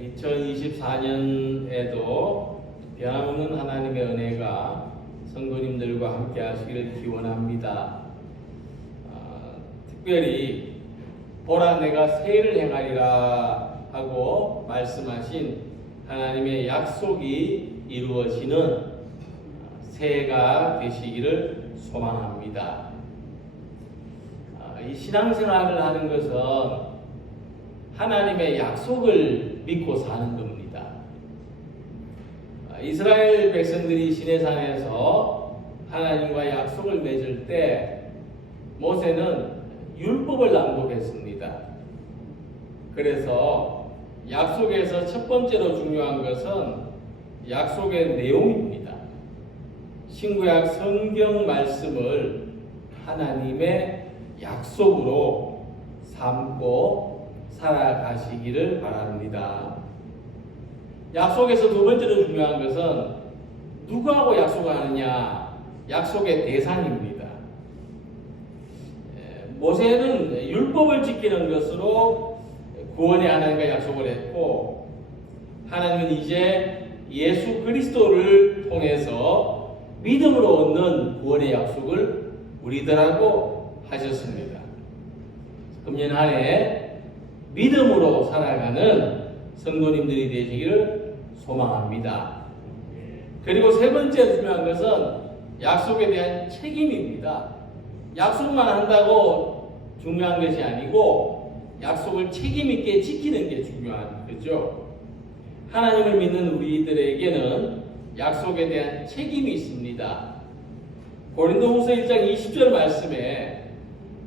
2024년에도 변함없는 하나님의 은혜가 성도님들과 함께 하시기를 기원합니다. 특별히 보라 내가 새해를 행하리라 하고 말씀하신 하나님의 약속이 이루어지는 새해가 되시기를 소망합니다. 이 신앙생활을 하는 것은 하나님의 약속을 믿고 사는 겁니다. 이스라엘 백성들이 시내산에서 하나님과 약속을 맺을 때 모세는 율법을 낭독했습니다. 그래서 약속에서 첫 번째로 중요한 것은 약속의 내용입니다. 신구약 성경 말씀을 하나님의 약속으로 삼고 살아가시기를 바랍니다. 약속에서 두 번째로 중요한 것은 누구하고 약속하느냐, 약속의 대상입니다. 모세는 율법을 지키는 것으로 구원의 하나님과 약속을 했고, 하나님은 이제 예수 그리스도를 통해서 믿음으로 얻는 구원의 약속을 우리들하고 하셨습니다. 금년 한 해 믿음으로 살아가는 성도님들이 되시기를 소망합니다. 그리고 세 번째 중요한 것은 약속에 대한 책임입니다. 약속만 한다고 중요한 것이 아니고 약속을 책임 있게 지키는 게 중요한 거죠. 하나님을 믿는 우리들에게는 약속에 대한 책임이 있습니다. 고린도후서 1장 20절 말씀에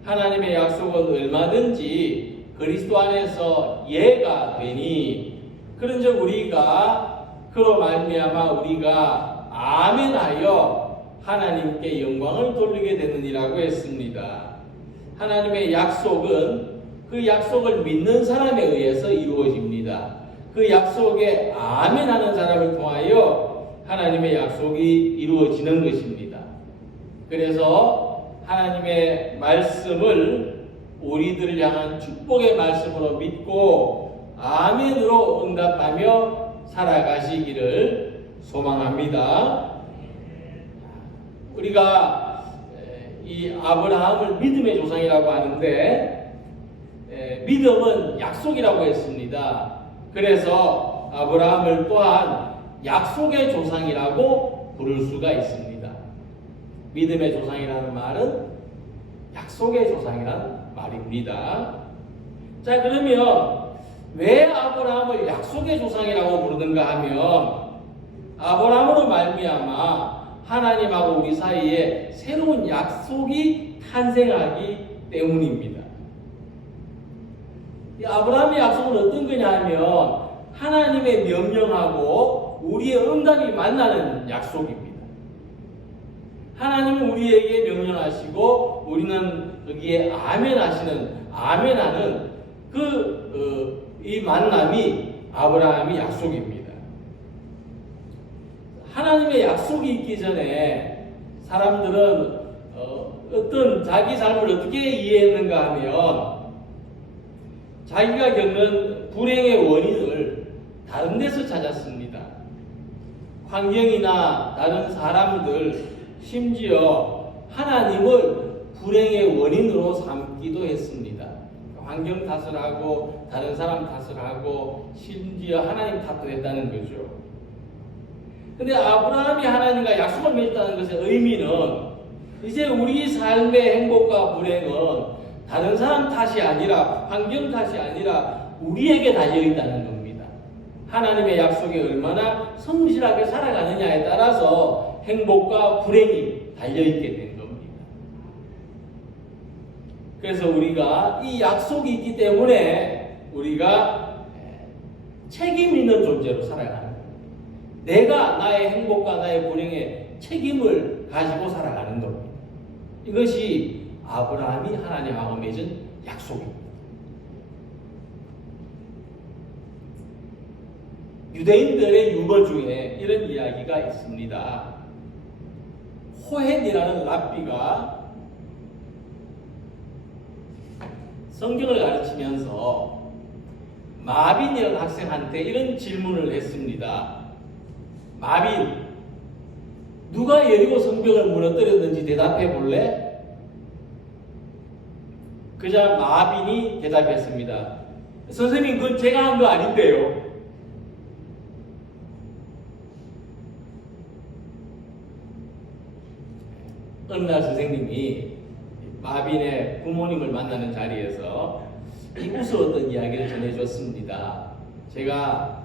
하나님의 약속은 얼마든지 그리스도 안에서 예가 되니 그런즉 우리가 그로 말미암아 우리가 아멘하여 하나님께 영광을 돌리게 되느니라고 했습니다. 하나님의 약속은 그 약속을 믿는 사람에 의해서 이루어집니다. 그 약속에 아멘하는 사람을 통하여 하나님의 약속이 이루어지는 것입니다. 그래서 하나님의 말씀을 우리들을 향한 축복의 말씀으로 믿고 아멘으로 응답하며 살아가시기를 소망합니다. 우리가 이 아브라함을 믿음의 조상이라고 하는데 믿음은 약속이라고 했습니다. 그래서 아브라함을 또한 약속의 조상이라고 부를 수가 있습니다. 믿음의 조상이라는 말은 약속의 조상이라는 말입니다. 자, 그러면 왜 아브라함을 약속의 조상이라고 부르는가 하면 아브라함으로 말미암아 하나님하고 우리 사이에 새로운 약속이 탄생하기 때문입니다. 이 아브라함의 약속은 어떤 거냐 하면 하나님의 명령하고 우리의 응답이 만나는 약속입니다. 하나님은 우리에게 명령하시고 우리는 여기에 아멘하는 이 만남이 아브라함의 약속입니다. 하나님의 약속이 있기 전에 사람들은 어떤 자기 삶을 어떻게 이해했는가 하면 자기가 겪는 불행의 원인을 다른 데서 찾았습니다. 환경이나 다른 사람들, 심지어 하나님을 불행의 원인으로 삼기도 했습니다. 환경 탓을 하고 다른 사람 탓을 하고 심지어 하나님 탓도 했다는 거죠. 근데 아브라함이 하나님과 약속을 맺었다는 것의 의미는 이제 우리 삶의 행복과 불행은 다른 사람 탓이 아니라 환경 탓이 아니라 우리에게 달려있다는 겁니다. 하나님의 약속에 얼마나 성실하게 살아가느냐에 따라서 행복과 불행이 달려있게 된 겁니다. 그래서 우리가 이 약속이 있기 때문에 우리가 책임 있는 존재로 살아가는 겁니다. 내가 나의 행복과 나의 불행에 책임을 가지고 살아가는 겁니다. 이것이 아브라함이 하나님하고 맺은 약속입니다. 유대인들의 유머 중에 이런 이야기가 있습니다. 코헨이라는 랍비가 성경을 가르치면서 마빈이라는 학생한테 이런 질문을 했습니다. 마빈, 누가 여리고 성벽을 무너뜨렸는지 대답해 볼래? 그자 마빈이 대답했습니다. 선생님, 그건 제가 한 거 아닌데요. 어느 날 선생님이 마빈의 부모님을 만나는 자리에서 웃었던 이야기를 전해줬습니다. 제가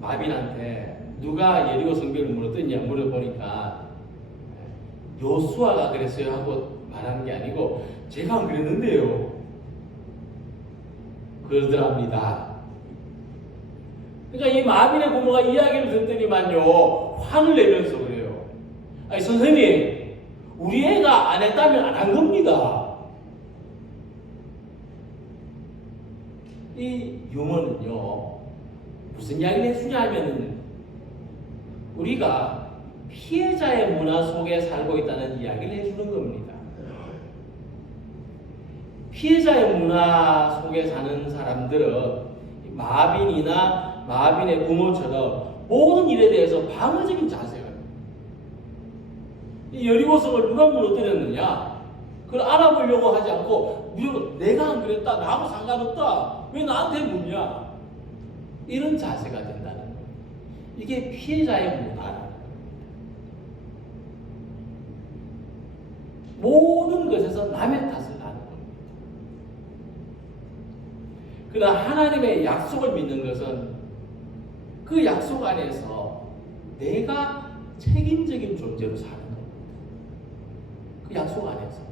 마빈한테 누가 여리고 성벽을 무너뜨렸냐 물어보니까 요수아가 그랬어요 하고 말하는 게 아니고 제가 안 그랬는데요 그러더랍니다. 그러니까 이 마빈의 부모가 이야기를 듣더니만요 화를 내면서 그래요. 아니 선생님, 우리 애가 안 했다면 안 한 겁니다. 이 유머는요 무슨 이야기를 해주냐 하면은 우리가 피해자의 문화 속에 살고 있다는 이야기를 해주는 겁니다. 피해자의 문화 속에 사는 사람들은 마빈이나 마빈의 부모처럼 모든 일에 대해서 방어적인 자세가 이 여리고성을 누가 무너뜨렸느냐 그걸 알아보려고 하지 않고 무조건 내가 안 그랬다, 나하고 상관없다, 왜 나한테 묻냐, 이런 자세가 된다는 거예요. 이게 피해자의 문화라는 거예요. 모든 것에서 남의 탓을 하는 겁니다. 그러나 하나님의 약속을 믿는 것은 그 약속 안에서 내가 책임적인 존재로 사는 겁니다. 그 약속 안에서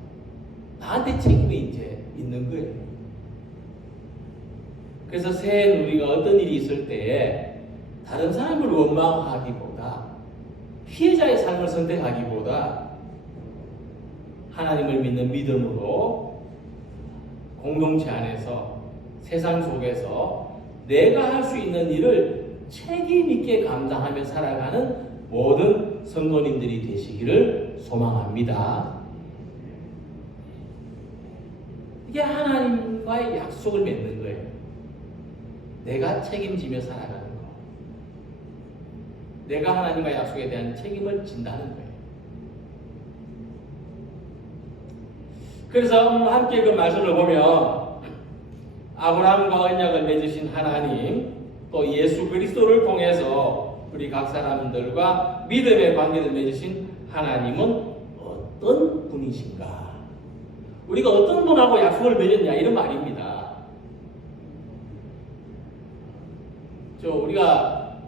나한테 책임이 이제 있는 거예요. 그래서 새해는 우리가 어떤 일이 있을 때에 다른 사람을 원망하기보다 피해자의 삶을 선택하기보다 하나님을 믿는 믿음으로 공동체 안에서 세상 속에서 내가 할 수 있는 일을 책임 있게 감당하며 살아가는 모든 성도님들이 되시기를 소망합니다. 이게 하나님과의 약속을 맺는 거예요. 내가 책임지며 살아가는 거. 내가 하나님과의 약속에 대한 책임을 진다는 거예요. 그래서 오늘 함께 그 말씀을 보면 아브라함과 언약을 맺으신 하나님, 또 예수 그리스도를 통해서 우리 각 사람들과 믿음의 관계를 맺으신 하나님은 어떤 분이신가? 우리가 어떤 분하고 약속을 맺었냐 이런 말입니다. 우리가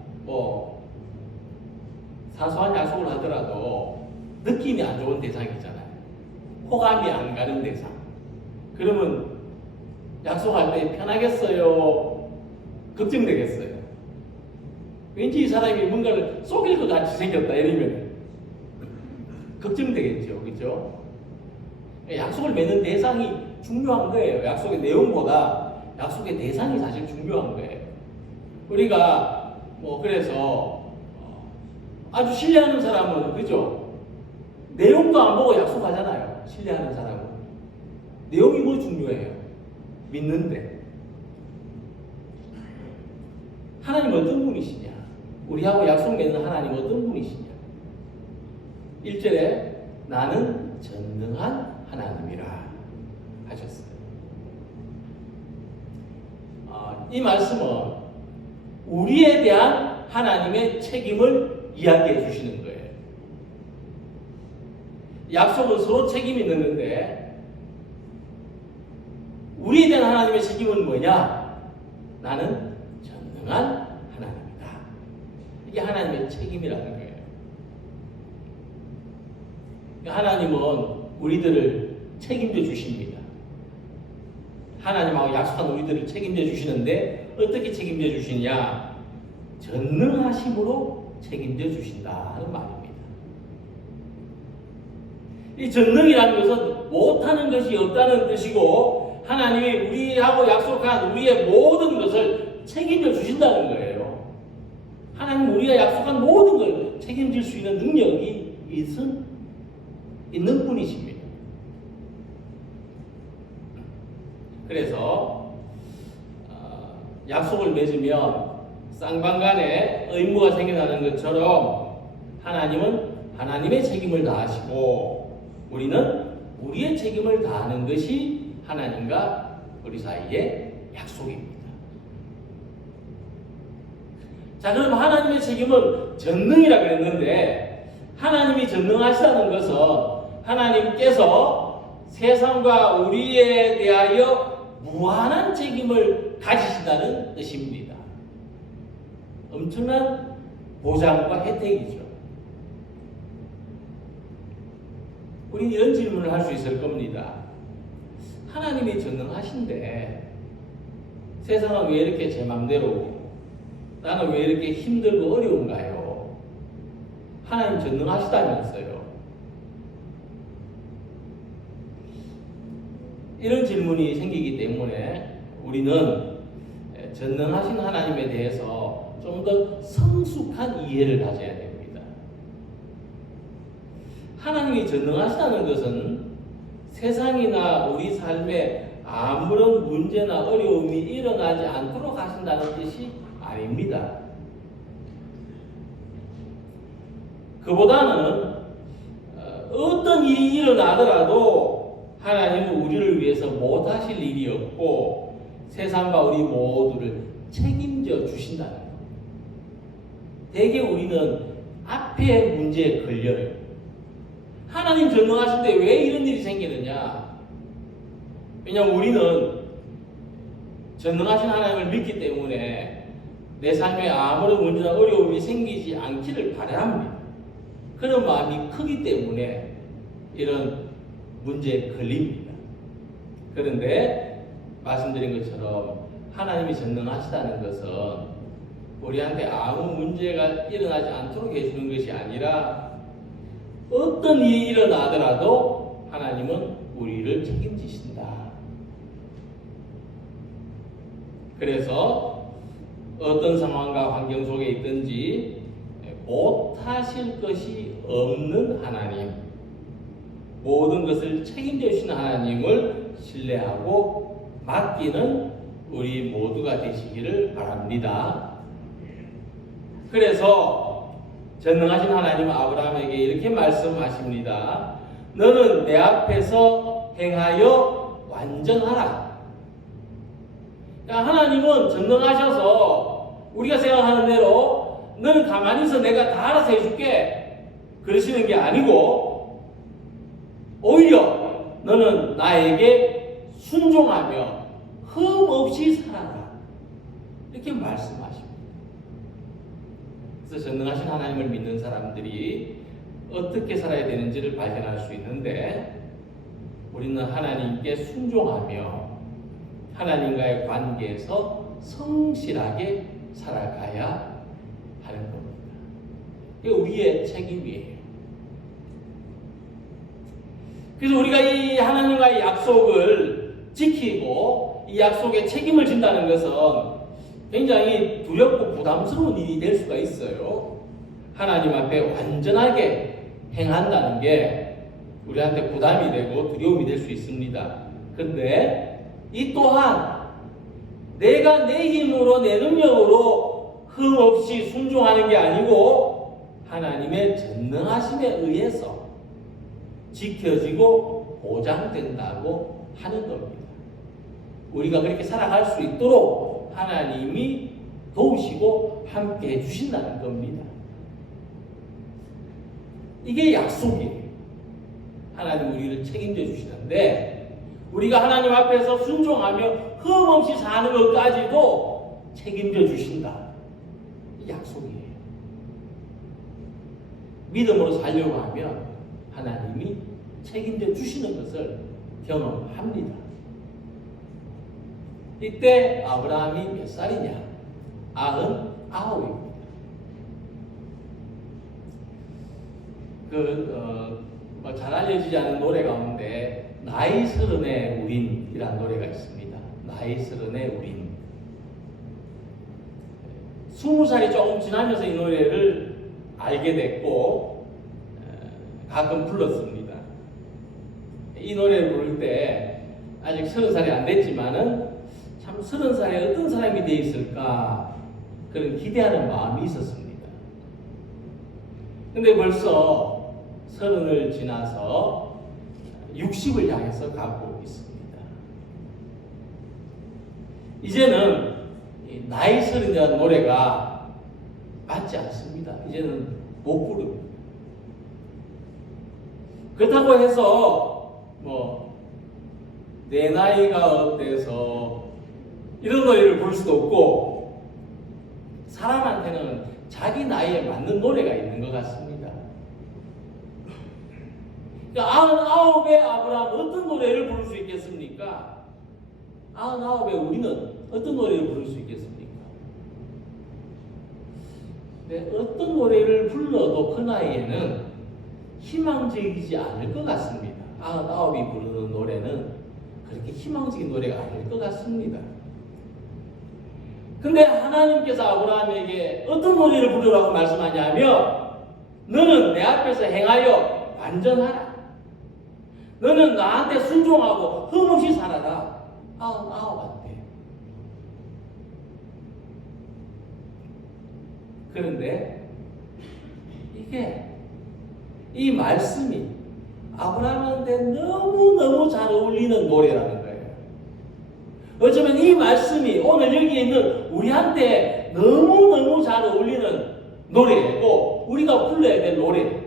사소한 약속을 하더라도 느낌이 안 좋은 대상이잖아요. 호감이 안 가는 대상. 그러면 약속할 때 편하겠어요? 걱정되겠어요? 왠지 이 사람이 뭔가를 속일 것 같이 생겼다 이러면 걱정되겠죠. 그렇죠? 약속을 맺는 대상이 중요한 거예요. 약속의 내용보다 약속의 대상이 사실 중요한 거예요. 우리가 그래서 아주 신뢰하는 사람은 그죠? 내용도 안 보고 약속하잖아요. 신뢰하는 사람은. 내용이 뭐 중요해요? 믿는데. 하나님 어떤 분이시냐? 우리하고 약속 맺는 하나님 어떤 분이시냐? 1절에 나는 전능한 하나님이라 하셨어요. 이 말씀은 우리에 대한 하나님의 책임을 이야기해 주시는 거예요. 약속은 서로 책임이 있는 건데 우리에 대한 하나님의 책임은 뭐냐? 나는 전능한 하나님이다. 이게 하나님의 책임이라는 거예요. 하나님은 우리들을 책임져 주십니다. 하나님하고 약속한 우리들을 책임져 주시는데 어떻게 책임져 주시냐? 전능하심으로 책임져 주신다는 말입니다. 이 전능이라는 것은 못하는 것이 없다는 뜻이고 하나님이 우리하고 약속한 우리의 모든 것을 책임져 주신다는 거예요. 하나님 우리가 약속한 모든 걸 책임질 수 있는 능력이 있는 분이십니다. 그래서 약속을 맺으면 쌍방간에 의무가 생겨나는 것처럼 하나님은 하나님의 책임을 다하시고 우리는 우리의 책임을 다하는 것이 하나님과 우리 사이의 약속입니다. 자, 그럼 하나님의 책임은 전능이라 그랬는데 하나님이 전능하시다는 것은 하나님께서 세상과 우리에 대하여 무한한 책임을 가지신다는 뜻입니다. 엄청난 보장과 혜택이죠. 우리는 이런 질문을 할 수 있을 겁니다. 하나님이 전능하신데 세상은 왜 이렇게 제 맘대로 나는 왜 이렇게 힘들고 어려운가요? 하나님 전능하시다면서요. 이런 질문이 생기기 때문에 우리는 전능하신 하나님에 대해서 좀 더 성숙한 이해를 가져야 됩니다. 하나님이 전능하시다는 것은 세상이나 우리 삶에 아무런 문제나 어려움이 일어나지 않도록 하신다는 뜻이 아닙니다. 그보다는 어떤 일이 일어나더라도 하나님은 우리를 위해서 못하실 일이 없고 세상과 우리 모두를 책임져 주신다는 것. 대개 우리는 앞에 문제에 걸려요. 하나님 전능하신데 왜 이런 일이 생기느냐? 왜냐하면 우리는 전능하신 하나님을 믿기 때문에 내 삶에 아무런 문제나 어려움이 생기지 않기를 바랍니다. 그런 마음이 크기 때문에 이런 문제에 걸립니다. 그런데 말씀드린 것처럼 하나님이 전능하시다는 것은 우리한테 아무 문제가 일어나지 않도록 해주는 것이 아니라 어떤 일이 일어나더라도 하나님은 우리를 책임지신다. 그래서 어떤 상황과 환경 속에 있든지 못하실 것이 없는 하나님, 모든 것을 책임져 주시는 하나님을 신뢰하고 맡기는 우리 모두가 되시기를 바랍니다. 그래서 전능하신 하나님은 아브라함에게 이렇게 말씀하십니다. 너는 내 앞에서 행하여 완전하라. 그러니까 하나님은 전능하셔서 우리가 생각하는 대로 너는 가만히 있어 내가 다 알아서 해줄게 그러시는 게 아니고 오히려 너는 나에게 순종하며 흠없이 살아라 이렇게 말씀하십니다. 그래서 전능하신 하나님을 믿는 사람들이 어떻게 살아야 되는지를 발견할 수 있는데 우리는 하나님께 순종하며 하나님과의 관계에서 성실하게 살아가야 하는 겁니다. 이게 우리의 책임이에요. 그래서 우리가 이 하나님과의 약속을 지키고 이 약속에 책임을 진다는 것은 굉장히 두렵고 부담스러운 일이 될 수가 있어요. 하나님 앞에 완전하게 행한다는 게 우리한테 부담이 되고 두려움이 될 수 있습니다. 그런데 이 또한 내가 내 힘으로 내 능력으로 흠없이 순종하는 게 아니고 하나님의 전능하심에 의해서 지켜지고 보장된다고 하는 겁니다. 우리가 그렇게 살아갈 수 있도록 하나님이 도우시고 함께 해주신다는 겁니다. 이게 약속이에요. 하나님 우리를 책임져 주시는데 우리가 하나님 앞에서 순종하며 흠없이 사는 것까지도 책임져 주신다. 이 약속이에요. 믿음으로 살려고 하면 하나님이 책임져 주시는 것을 경험합니다. 이때 아브라함이 몇 살이냐? 99입니다. 잘 알려지지 않은 노래 가운데 나이 서른의 우린이라는 노래가 있습니다. 나이 서른의 우린. 20살이 조금 지나면서 이 노래를 알게 됐고 가끔 불렀습니다. 이 노래를 부를 때 아직 30살이 안 됐지만은 참 참 30살에 어떤 사람이 되어 있을까 그런 기대하는 마음이 있었습니다. 근데 벌써 30을 지나서 60을 향해서 가고 있습니다. 이제는 나이 30이라는 노래가 맞지 않습니다. 이제는 못 부릅니다. 그렇다고 해서 내 나이가 어때서 이런 노래를 부를 수도 없고, 사람한테는 자기 나이에 맞는 노래가 있는 것 같습니다. 그러니까 99의 아브라함 어떤 노래를 부를 수 있겠습니까? 99의 우리는 어떤 노래를 부를 수 있겠습니까? 네, 어떤 노래를 불러도 그 나이에는 희망적이지 않을 것 같습니다. 99이 부르는 노래는 그렇게 희망적인 노래가 아닐 것 같습니다. 근데 하나님께서 아브라함에게 어떤 노래를 부르라고 말씀하냐면, 너는 내 앞에서 행하여 완전하라. 너는 나한테 순종하고 흠없이 살아라. 99한테. 그런데 이 말씀이 아브라함한테 너무너무 잘 어울리는 노래라는 거예요. 어쩌면 이 말씀이 오늘 여기 있는 우리한테 너무너무 잘 어울리는 노래고, 우리가 불러야 될 노래.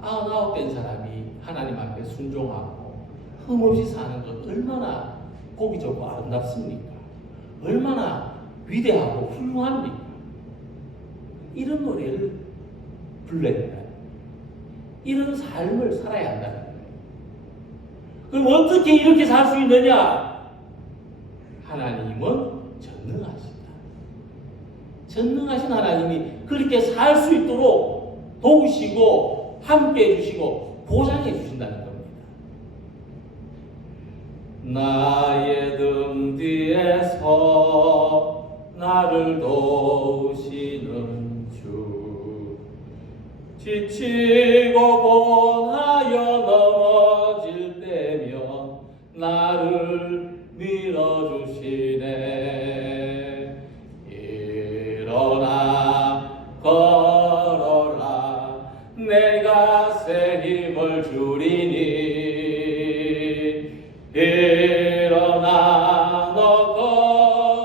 아흔아홉 된 사람이 하나님 앞에 순종하고 흠없이 사는 것 얼마나 보기 좋고 아름답습니까? 얼마나 위대하고 훌륭합니까? 이런 노래를 불러야 된다. 이런 삶을 살아야 한다는 거예요. 그럼 어떻게 이렇게 살 수 있느냐? 하나님은 전능하시다. 전능하신 하나님이 그렇게 살 수 있도록 도우시고 함께 해주시고 보장해 주신다는 겁니다. 나의 등 뒤에서 나를 도우시는 주, 지치고 고하여 넘어질 때면 나를 밀어주시네. 일어나 걸어라, 내가 새 힘을 주리니. 일어나 너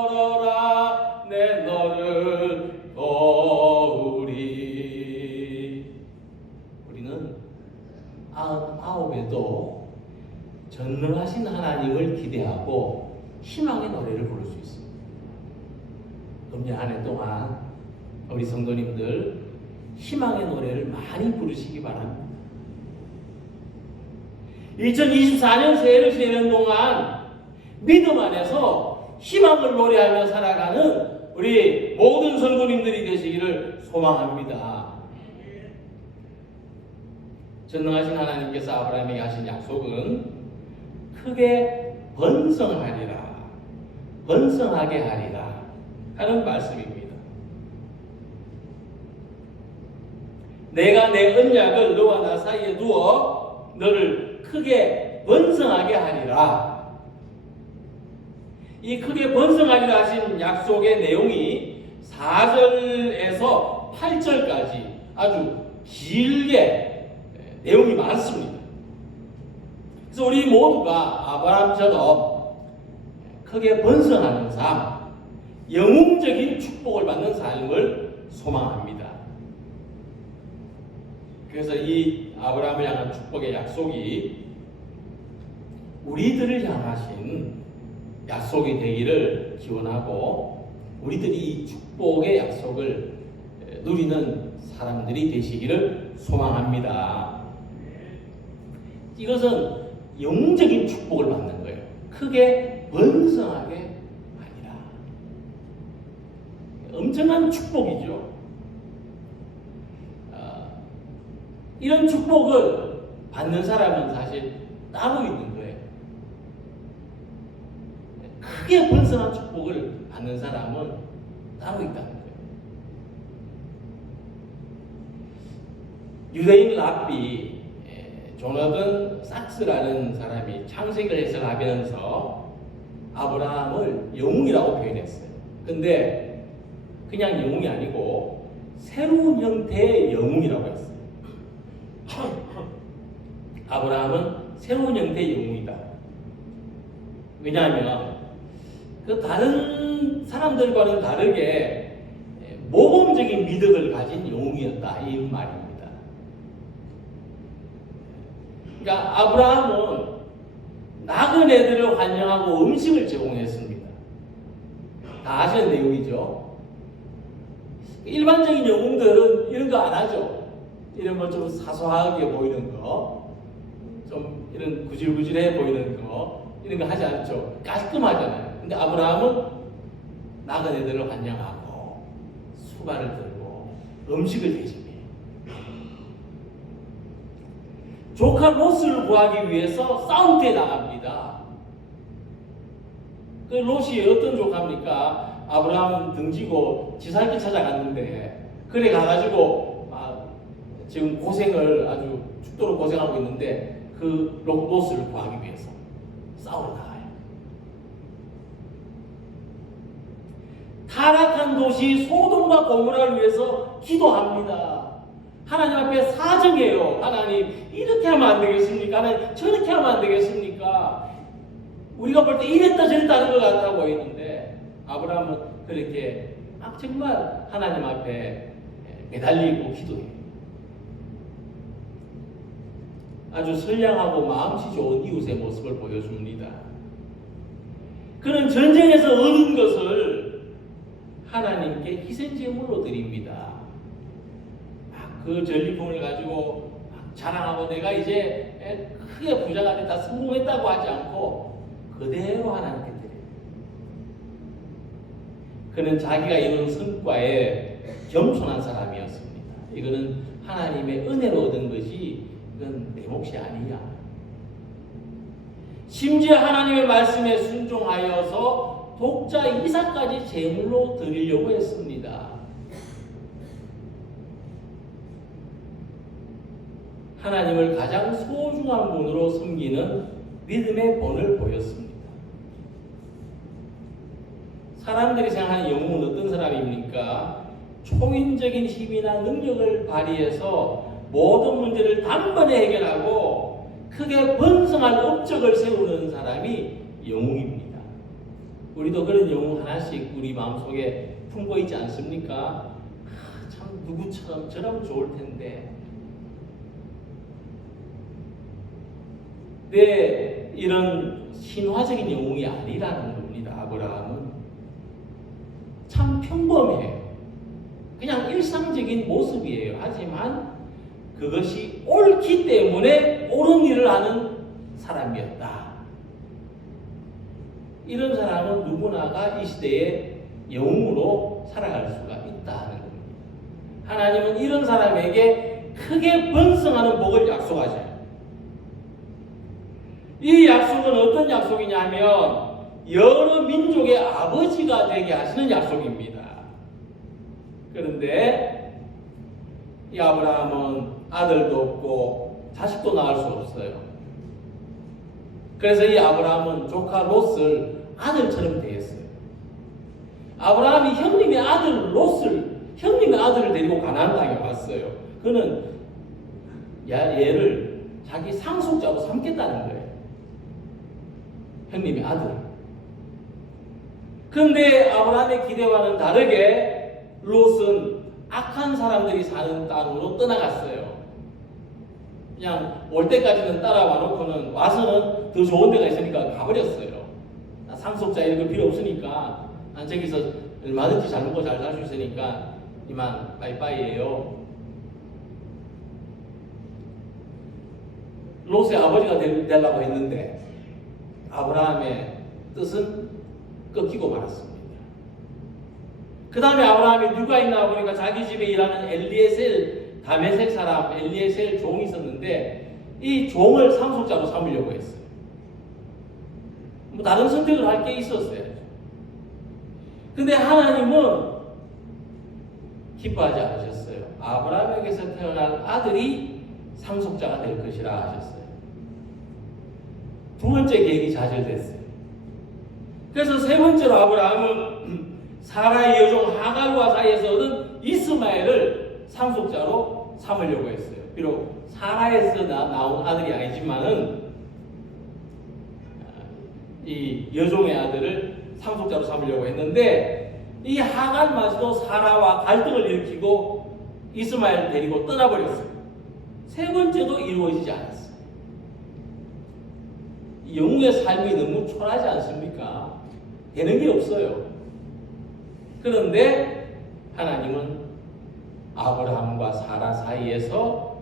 걸어라, 내 너를 도우리. 우리는 99에도 전능하신 하나님을 기대하고 희망의 노래를 부를 수 있습니다. 금년 한 해 동안 우리 성도님들 희망의 노래를 많이 부르시기 바랍니다. 2024년 새해를 지내는 동안 믿음 안에서 희망을 노래하며 살아가는 우리 모든 성도님들이 되시기를 소망합니다. 전능하신 하나님께서 아브라함에게 하신 약속은 크게 번성하리라, 번성하게 하리라 하는 말씀입니다. 내가 내 언약을 너와 나 사이에 두어 너를 크게 번성하게 하리라. 이 크게 번성하리라 하신 약속의 내용이 4절에서 8절까지 아주 길게 내용이 많습니다. 그래서 우리 모두가 아브라함처럼 크게 번성하는 삶, 영웅적인 축복을 받는 삶을 소망합니다. 그래서 이 아브라함을 향한 축복의 약속이 우리들을 향하신 약속이 되기를 기원하고, 우리들이 이 축복의 약속을 누리는 사람들이 되시기를 소망합니다. 이것은 영적인 축복을 받는 거예요. 크게 번성하게 하리라. 엄청난 축복이죠. 이런 축복을 받는 사람은 사실 따로 있는 거예요. 크게 번성한 축복을 받는 사람은 따로 있다는 거예요. 유대인 랍비 조나단 삭스라는 사람이 창세기를 해석하면서 아브라함을 영웅이라고 표현했어요. 근데 그냥 영웅이 아니고 새로운 형태의 영웅이라고 했어요. 아브라함은 새로운 형태의 영웅이다. 왜냐하면 그 다른 사람들과는 다르게 모범적인 미덕을 가진 영웅이었다 이 말입니다. 그러니까 아브라함은 나그네들을 환영하고 음식을 제공했습니다. 다 아시는 내용이죠. 일반적인 영웅들은 이런 거 안 하죠. 이런 거 좀 사소하게 보이는 거, 좀 이런 구질구질해 보이는 거, 이런 거 하지 않죠. 깔끔하잖아요. 근데 아브라함은 나그네들을 환영하고 수발을 들고 음식을 대접해요. 조카 롯을 구하기 위해서 싸움터에 나갑니다. 그 롯이 어떤 조카입니까? 아브라함은 등지고 지살길 찾아갔는데 그래 가가지고 지금 고생을 아주 죽도록 고생하고 있는데 그 롯을 구하기 위해서 싸우러 나가요. 타락한 도시 소돔과 고모라를 위해서 기도합니다. 하나님 앞에 사정해요. 하나님 이렇게 하면 안 되겠습니까? 하나님 저렇게 하면 안 되겠습니까? 우리가 볼 때 이랬다 저랬다 하는 것 같아 보이는데 아브라함은 그렇게 정말 하나님 앞에 매달리고 기도해요. 아주 선량하고 마음씨 좋은 이웃의 모습을 보여줍니다. 그는 전쟁에서 얻은 것을 하나님께 희생제물로 드립니다. 그 전리품을 가지고 자랑하고 내가 이제 크게 부자가 됐다 성공했다고 하지 않고 그대로 하나님께 드려요. 그는 자기가 이룬 성과에 겸손한 사람이었습니다. 이거는 하나님의 은혜로 얻은 것이 이건 내 몫이 아니야. 심지어 하나님의 말씀에 순종하여서 독자 이삭까지 제물로 드리려고 했습니다. 하나님을 가장 소중한 분으로 섬기는 믿음의 본을 보였습니다. 사람들이 생각하는 영웅은 어떤 사람입니까? 초인적인 힘이나 능력을 발휘해서 모든 문제를 단번에 해결하고 크게 번성한 업적을 세우는 사람이 영웅입니다. 우리도 그런 영웅 하나씩 우리 마음속에 품고 있지 않습니까? 참 누구처럼 저라면 좋을 텐데 내 이런 신화적인 영웅이 아니라는 겁니다. 아브라함은 참 평범해요. 그냥 일상적인 모습이에요. 하지만 그것이 옳기 때문에 옳은 일을 하는 사람이었다. 이런 사람은 누구나가 이 시대에 영웅으로 살아갈 수가 있다는 겁니다. 하나님은 이런 사람에게 크게 번성하는 복을 약속하셔요. 이 약속은 어떤 약속이냐면 여러 민족의 아버지가 되게 하시는 약속입니다. 그런데 이 아브라함은 아들도 없고 자식도 낳을 수 없어요. 그래서 이 아브라함은 조카 롯을 아들처럼 대했어요. 아브라함이 형님의 아들을 데리고 가나안 땅에 왔어요. 그는 얘를 자기 상속자로 삼겠다는 거예요. 형님의 아들. 그런데 아브라함의 기대와는 다르게 롯은 악한 사람들이 사는 땅으로 떠나갔어요. 그냥 올 때까지는 따라와 놓고는 와서는 더 좋은 데가 있으니까 가버렸어요. 상속자 이런 거 필요 없으니까 난 저기서 얼마든지 잘 먹고 잘 살 수 있으니까 이만 빠이빠이예요. 롯의 아버지가 되려고 했는데 아브라함의 뜻은 꺾이고 말았습니다. 그 다음에 아브라함이 누가 있나 보니까 자기 집에 일하는 엘리에셀 다메섹 사람 엘리에셀 종이 있었는데 이 종을 상속자로 삼으려고 했어요. 뭐 다른 선택을 할 게 있었어요. 근데 하나님은 기뻐하지 않으셨어요. 아브라함에게서 태어날 아들이 상속자가 될 것이라 하셨어요. 두 번째 계획이 좌절됐어요. 그래서 세 번째로 아브라함은 사라의 여종 하갈과 사이에서 얻은 이스마엘을 상속자로 삼으려고 했어요. 비록 사라에서 나온 아들이 아니지만은 이 여종의 아들을 상속자로 삼으려고 했는데 이 하갈마저도 사라와 갈등을 일으키고 이스마엘을 데리고 떠나버렸어요. 세 번째도 이루어지지 않았어요. 영웅의 삶이 너무 초라하지 않습니까? 되는 게 없어요. 그런데 하나님은 아브라함과 사라 사이에서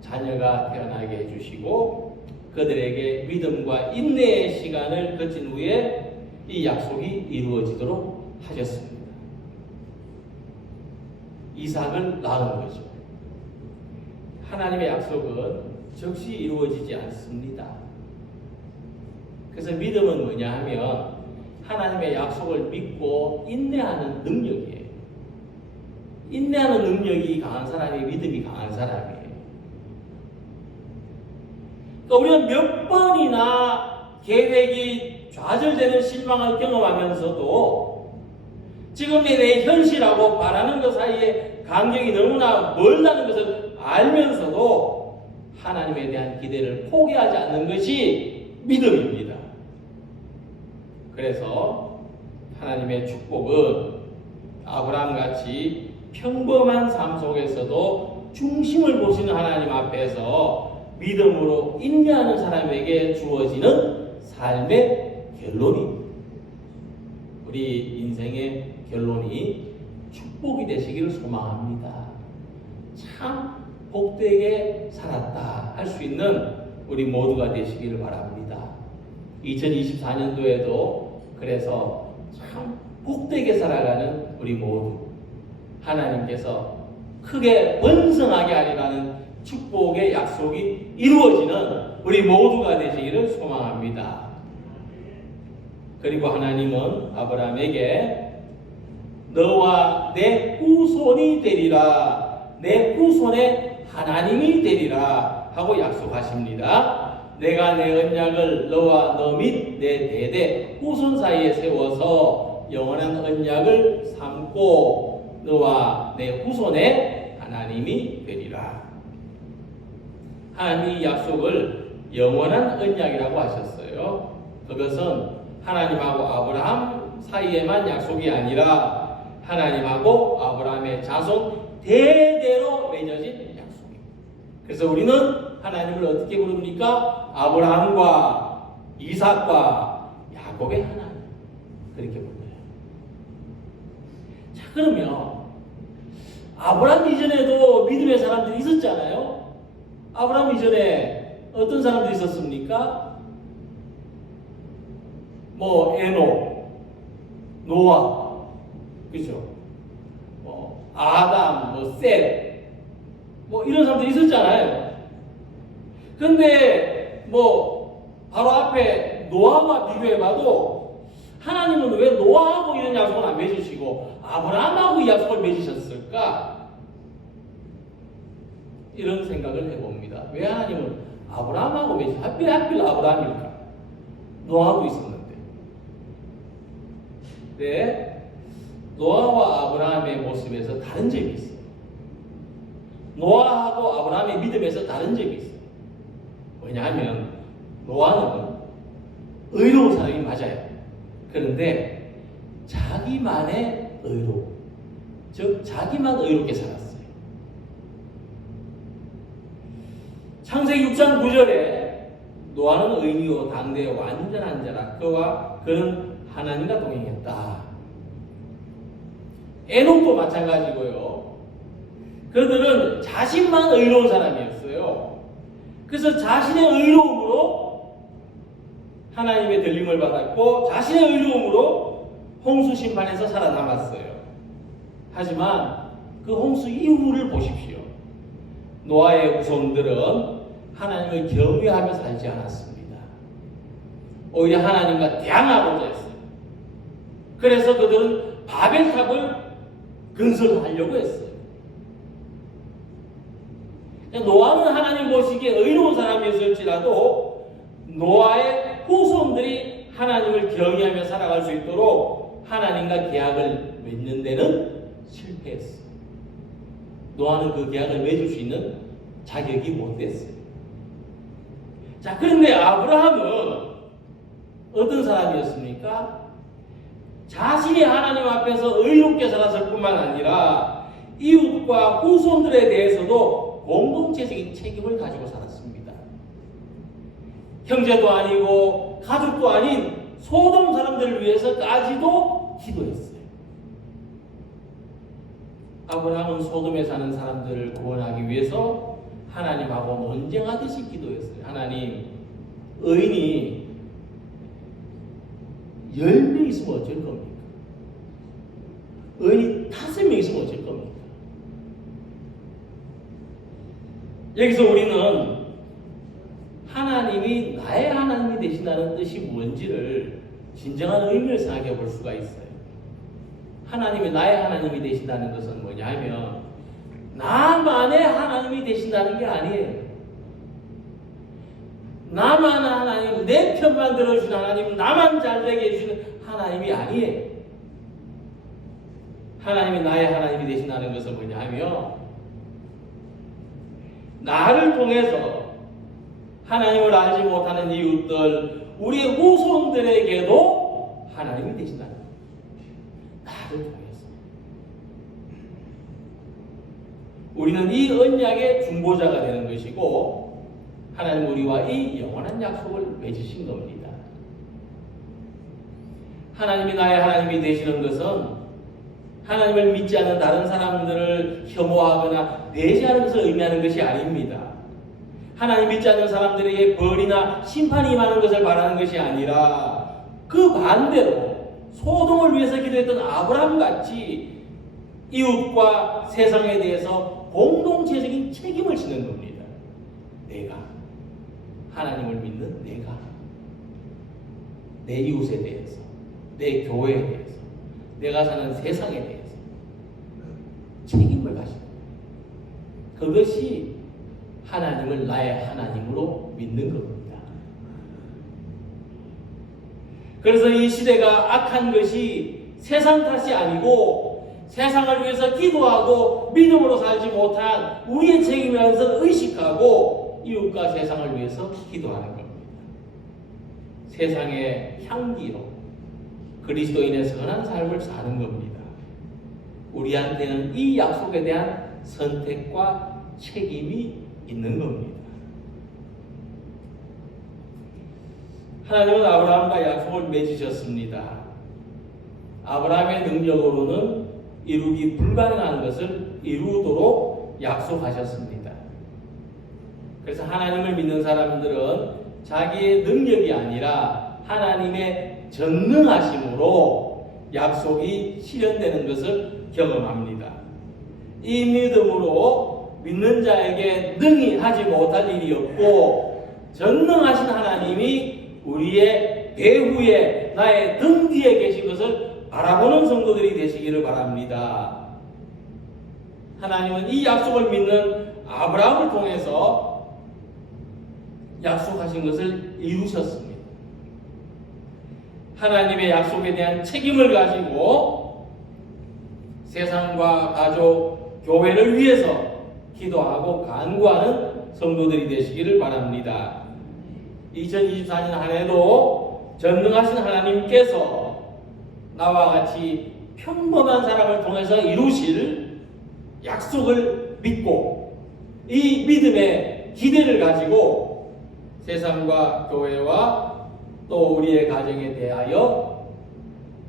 자녀가 태어나게 해주시고 그들에게 믿음과 인내의 시간을 거친 후에 이 약속이 이루어지도록 하셨습니다. 이삭을 낳은 거죠. 하나님의 약속은 즉시 이루어지지 않습니다. 그래서 믿음은 뭐냐 하면 하나님의 약속을 믿고 인내하는 능력이에요. 인내하는 능력이 강한 사람이 믿음이 강한 사람이에요. 그러니까 우리는 몇 번이나 계획이 좌절되는 실망을 경험하면서도 지금의 내 현실하고 바라는 것 사이에 간격이 너무나 멀다는 것을 알면서도 하나님에 대한 기대를 포기하지 않는 것이 믿음입니다. 그래서 하나님의 축복은 아브라함같이 평범한 삶 속에서도 중심을 보시는 하나님 앞에서 믿음으로 인내하는 사람에게 주어지는 삶의 결론입니다. 우리 인생의 결론이 축복이 되시기를 소망합니다. 참 복되게 살았다 할 수 있는 우리 모두가 되시기를 바랍니다. 2024년도에도 그래서 참 복되게 살아가는 우리 모두 하나님께서 크게 번성하게 하리라는 축복의 약속이 이루어지는 우리 모두가 되시기를 소망합니다. 그리고 하나님은 아브라함에게 너와 내 후손이 되리라, 내 후손의 하나님이 되리라 하고 약속하십니다. 내가 내 언약을 너와 너 및 내 대대 후손 사이에 세워서 영원한 언약을 삼고 너와 내 후손의 하나님이 되리라. 하나님이 약속을 영원한 언약이라고 하셨어요. 그것은 하나님하고 아브라함 사이에만 약속이 아니라 하나님하고 아브라함의 자손 대대로 맺어진 약속입니다. 그래서 우리는 하나님을 어떻게 부릅니까? 아브라함과 이삭과 야곱의 하나님 그렇게 불러요. 자, 그러면 아브라함 이전에도 믿음의 사람들이 있었잖아요. 아브라함 이전에 어떤 사람들이 있었습니까? 에녹, 노아, 그렇죠? 아담, 셋, 이런 사람들이 있었잖아요. 근데 바로 앞에 노아와 비교해봐도 하나님은 왜 노아하고 이런 약속을 안 맺으시고 아브라함하고 이 약속을 맺으셨을까? 이런 생각을 해봅니다. 왜 하나님은 아브라함하고 왜 하필 아브라함일까? 노아도 있었는데. 네, 노아와 아브라함의 모습에서 다른 점이 있어요. 노아하고 아브라함의 믿음에서 다른 점이 있어요. 왜냐하면 노아는 의로운 사람이 맞아요. 그런데 자기만의 의로, 즉 자기만 의롭게 살았어요. 창세기 6장 9절에 노아는 의인이요 당대의 완전한 자라 그는 하나님과 동행했다. 에녹도 마찬가지고요. 그들은 자신만 의로운 사람이었어요. 그래서 자신의 의로움으로 하나님의 들림을 받았고 자신의 의로움으로 홍수 심판에서 살아남았어요. 하지만 그 홍수 이후를 보십시오. 노아의 후손들은 하나님을 경외하며 살지 않았습니다. 오히려 하나님과 대항하고자 했어요. 그래서 그들은 바벨탑을 건설하려고 했어요. 노아는 하나님 보시기에 의로운 사람이었을지라도 노아의 후손들이 하나님을 경외하며 살아갈 수 있도록 하나님과 계약을 맺는 데는 실패했어요. 노아는 그 계약을 맺을 수 있는 자격이 못 됐어요. 자, 그런데 아브라함은 어떤 사람이었습니까? 자신이 하나님 앞에서 의롭게 살았을 뿐만 아니라 이웃과 후손들에 대해서도 공동체적인 책임을 가지고 살았습니다. 형제도 아니고 가족도 아닌 소돔 사람들을 위해서까지도 기도했어요. 아브라함은 소돔에 사는 사람들을 구원하기 위해서 하나님하고 논쟁하듯이 기도했어요. 하나님, 의인이 10명 있으면 어쩔 겁니까? 의인이 5명 있으면 어쩔 겁니까? 여기서 우리는 하나님이 나의 하나님이 되신다는 뜻이 뭔지를 진정한 의미를 생각해 볼 수가 있어요. 하나님이 나의 하나님이 되신다는 것은 뭐냐 하면 나만의 하나님이 되신다는 게 아니에요. 나만 하나님, 내 편만 들어주는 하나님, 나만 잘되게 해주시는 하나님이 아니에요. 하나님이 나의 하나님이 되신다는 것은 뭐냐 하면 나를 통해서 하나님을 알지 못하는 이웃들, 우리 후손들에게도 하나님이 되신다는 거예요. 나를 통해서. 우리는 이 언약의 중보자가 되는 것이고 하나님 우리와 이 영원한 약속을 맺으신 겁니다. 하나님이 나의 하나님이 되시는 것은 하나님을 믿지 않는 다른 사람들을 혐오하거나 내시하는 것을 의미하는 것이 아닙니다. 하나님 믿지 않는 사람들에게 벌이나 심판이 임하는 것을 바라는 것이 아니라 그 반대로 소돔을 위해서 기도했던 아브라함 같이 이웃과 세상에 대해서 공동체적인 책임을 지는 겁니다. 내가 하나님을 믿는 내가 내 이웃에 대해서, 내 교회에 대해서, 내가 사는 세상에 대해서 책임을 가지고 그것이 하나님을 나의 하나님으로 믿는 겁니다. 그래서 이 시대가 악한 것이 세상 탓이 아니고 세상을 위해서 기도하고 믿음으로 살지 못한 우리의 책임이라서 의식하고 이웃과 세상을 위해서 기도하는 겁니다. 세상의 향기로 그리스도인의 선한 삶을 사는 겁니다. 우리한테는 이 약속에 대한 선택과 책임이 있는 겁니다. 하나님은 아브라함과 약속을 맺으셨습니다. 아브라함의 능력으로는 이루기 불가능한 것을 이루도록 약속하셨습니다. 그래서 하나님을 믿는 사람들은 자기의 능력이 아니라 하나님의 전능하심으로 약속이 실현되는 것을 경험합니다. 이 믿음으로 믿는 자에게 능히 하지 못할 일이 없고 전능하신 하나님이 우리의 배후에 나의 등 뒤에 계신 것을 바라보는 성도들이 되시기를 바랍니다. 하나님은 이 약속을 믿는 아브라함을 통해서 약속하신 것을 이루셨습니다. 하나님의 약속에 대한 책임을 가지고 세상과 가족, 교회를 위해서 기도하고 간구하는 성도들이 되시기를 바랍니다. 2024년 한 해도 전능하신 하나님께서 나와 같이 평범한 사람을 통해서 이루실 약속을 믿고 이 믿음의 기대를 가지고 세상과 교회와 또 우리의 가정에 대하여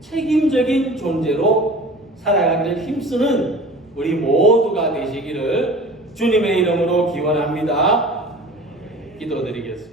책임적인 존재로 살아가기를 힘쓰는 우리 모두가 되시기를 주님의 이름으로 기원합니다. 기도드리겠습니다.